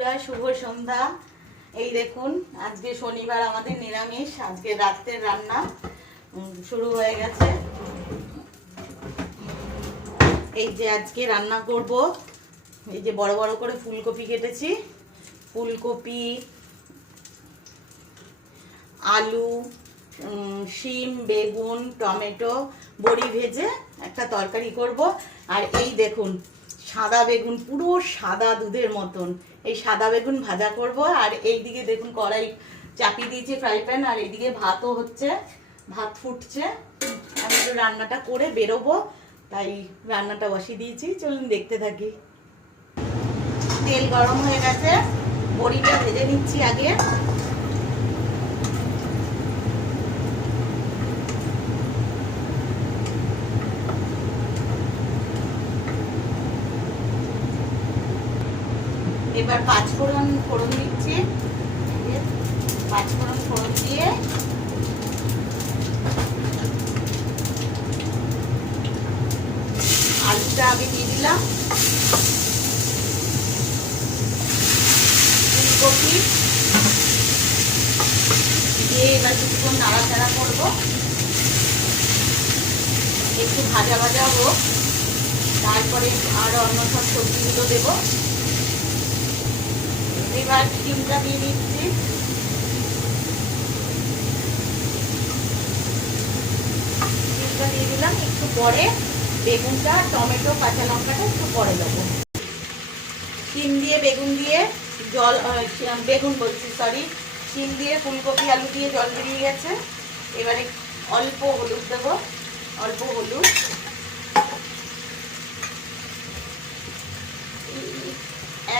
বন্ধুরা, শুভ সন্ধ্যা। এই দেখুন, আজকে শনিবার, আমাদের নিরামিষ। আজকে রাত্রের রান্না শুরু হয়ে গেছে। এই যে আজকে রান্না করব, এই যে বড় বড় করে ফুলকপি কেটেছি, ফুলকপি, আলু, শিম, বেগুন, টমেটো, বড়ি ভেজে একটা তরকারি করব। আর এই দেখুন সাদা বেগুন, পুরো সাদা দুধের মতন, এই সাদা বেগুন ভাজা করব। আর এইদিকে দেখুন কড়াই চাপিয়ে দিয়েছি, ফ্রাই প্যান, আর এইদিকে ভাতও হচ্ছে, ভাত ফুটছে। আমি একটু রান্নাটা করে বেরোবো, তাই রান্নাটা বসিয়ে দিয়েছি। চলুন দেখতে থাকি। তেল গরম হয়ে গেছে, বড়িটা ভেজে নিচ্ছি আগে। এবার পাঁচফোড়ন দিচ্ছি। পাঁচফোড়ন দিয়ে আলুটা আগে দিয়ে দিলাম, ফুলকপি দিয়ে এবার কিছুক্ষণ নাড়াচাড়া করবো, একটু ভাজা ভাজা হোক, তারপরে আর অন্য সব সবজিগুলো দেবো। এবার ডিমটা দিয়ে দিচ্ছি। ডিমটা দিয়ে দিলাম, একটু পরে বেগুনটা, টমেটো, কাঁচা লঙ্কাটা একটু পরে দেবো। ডিম দিয়ে বেগুন দিয়ে জল, বেগুন বলছি সরি, ডিম দিয়ে ফুলকপি আলু দিয়ে জল বেরিয়ে গেছে। এবারে অল্প হলুদ দেবো, অল্প হলুদ,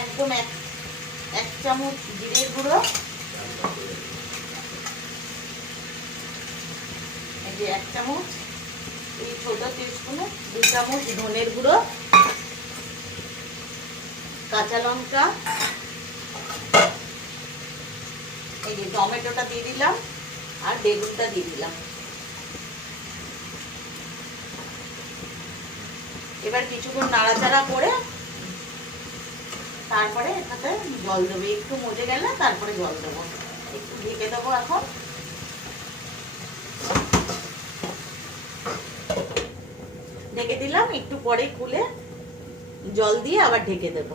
একদম এক চামচ জিরের গুঁড়ো, এই যে 1 চামচ, এই ছোট টিস্পুনে 2 চামচ ধনের গুঁড়ো, কাঁচা লঙ্কা, এই যে টমেটোটা দিয়ে দিলাম, আর বেগুনটা দিয়ে দিলাম। এবার কিছুক্ষণ নাড়াচাড়া করে তারপরে এটাতে জল দেবো, একটু মজে গেলে তারপরে জল দেবো। একটু ঢেকে দেবো এখন। ঢেকে দিলাম, একটু পরে খুলে জল দিয়ে আবার ঢেকে দেবো।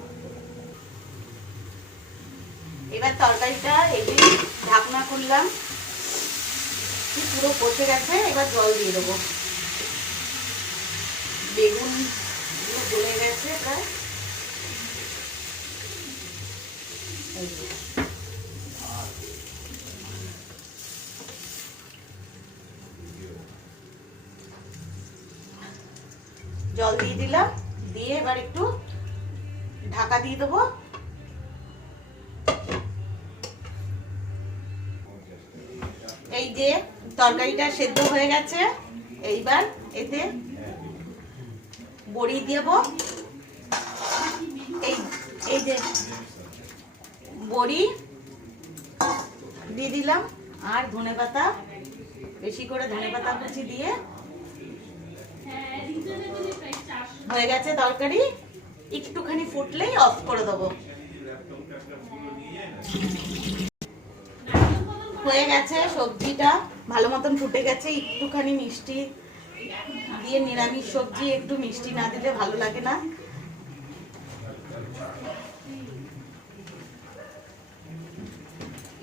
এবার তরকারিটা এই যে ঢাকনা খুললাম, পুরো কষে গেছে। এবার জল দিয়ে দেবো। বেগুন গলে গেছে প্রায়। জল দিয়ে দিলাম, দিয়ে এবার একটু ঢাকা দিয়ে দেবো। এই যে তরকারিটা সেদ্ধ হয়ে গেছে, এইবার এতে বড়ি দেব। এই যে বড়ি দিয়ে দিলাম, আর ধনেপাতা, বেশি করে ধনেপাতা কুচি দিয়ে হয়ে গেছে তরকারি। একটুখানি ফুটলেই অফ করে দেবো। হয়ে গেছে, সবজিটা ভালো মতন ফুটে গেছে। একটুখানি মিষ্টি দিয়ে, নিরামিষ সবজি একটু মিষ্টি না দিলে ভালো লাগে না।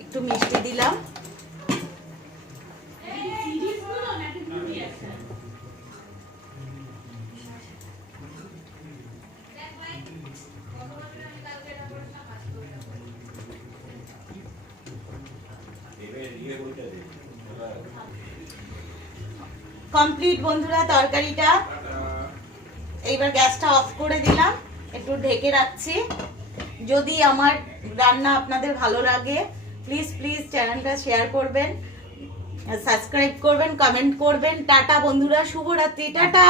একটু মিষ্টি দিলাম। কমপ্লিট বন্ধুরা তরকারিটা। এইবার গ্যাসটা অফ করে দিলাম, একটু ঢেকে রাখছি। যদি আমার রান্না আপনাদের ভালো লাগে, প্লিজ চ্যানেলটা শেয়ার করবেন, সাবস্ক্রাইব করবেন, কমেন্ট করবেন। টাটা বন্ধুরা, শুভরাত্রি, টাটা।